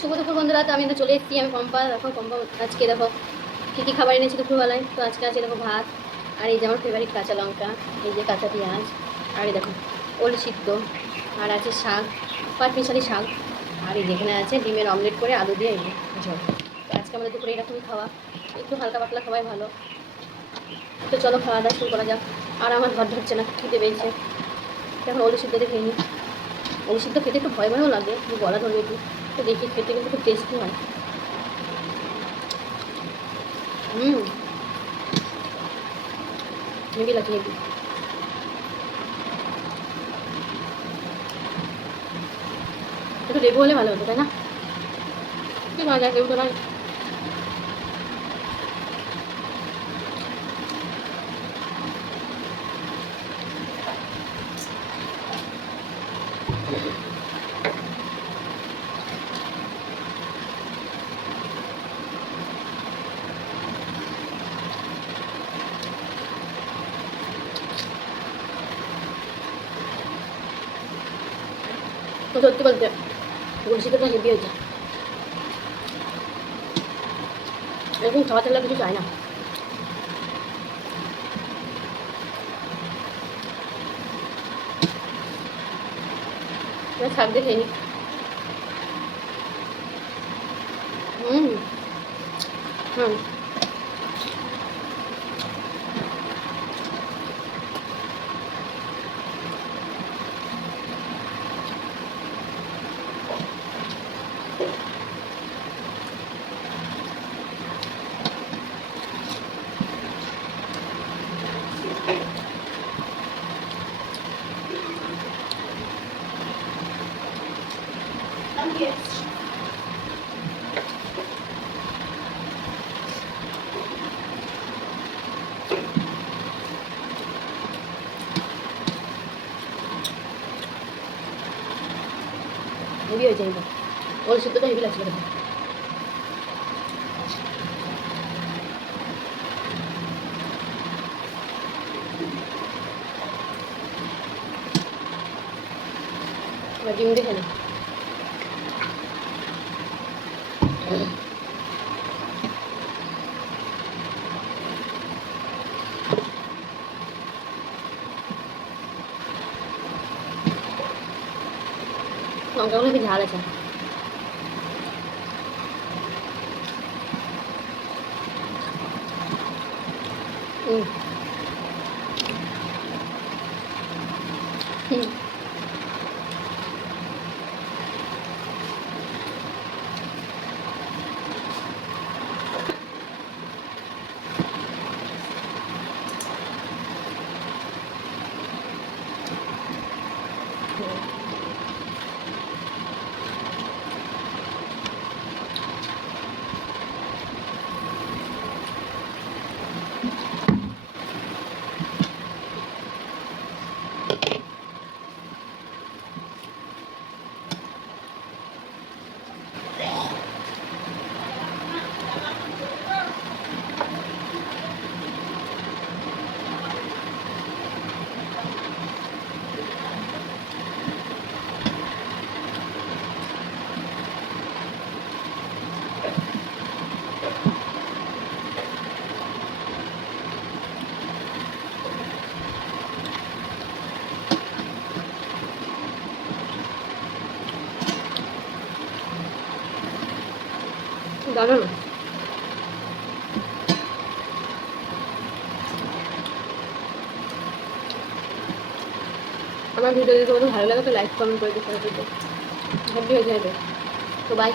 শুভ দুপুর বন্ধুরা, তো আমি তো চলে এসেছি। আমি পম্পা, দেখো পম্পা আজকে দেখো কী কী খাবার এনেছি দুপুরবেলায়। তো আজকে আছে দেখো ভাত, আর এই যে আমার ফেভারিট কাঁচা লঙ্কা, এই যে কাঁচা পেঁয়াজ, আর এই দেখো ওল সিদ্ধ, আর আছে শাক, পাঁচমিশালি শাক, আর এই যেখানে আছে ডিমের অমলেট করে আলু দিয়ে এই যে ঝোল। তো আজকে আমাদের দুপুরে এরকমই খাওয়া, একটু হালকা পাতলা খাওয়াই ভালো। তো চলো খাওয়া দাওয়া শুরু করা যাক। আর আমার ঘর ধরছে না, খেতে পেয়েছে। এখন ওল সিদ্ধতে খেয়ে নিই। ওল সিদ্ধ খেতে একটু ভয় ভয়ও লাগে, গলা ধরবে একটু। তো দেখি খেতে কিন্তু খুব টেস্টি হয়। হেভি লাগে হেভি। একটু লেবু হলে ভালো হতো, তাই না? কি করা যায়, লেবু তো নয়। তো সত্যি বলতে গুলশিতে হেভি হয়েছে। এরকম খাওয়া থাকলে কিছু চাই না। শাক দিয়ে খেয়ে নিই। হুম হুম হেভি হয়েছে কিন্তু। ওল সিদ্ধটা হেভি লাগছিল দেখো। এবার ডিম দিয়ে খেয়ে নিই। লঙ্কাগুলো কি ঝাল আছে। হুম হুম দারুণ। আমার ভিডিও যদি তোমাদের ভালো লাগে তো লাইক কমেন্ট করে দিতে হবে। হেভি হয়েছে। তো বাই।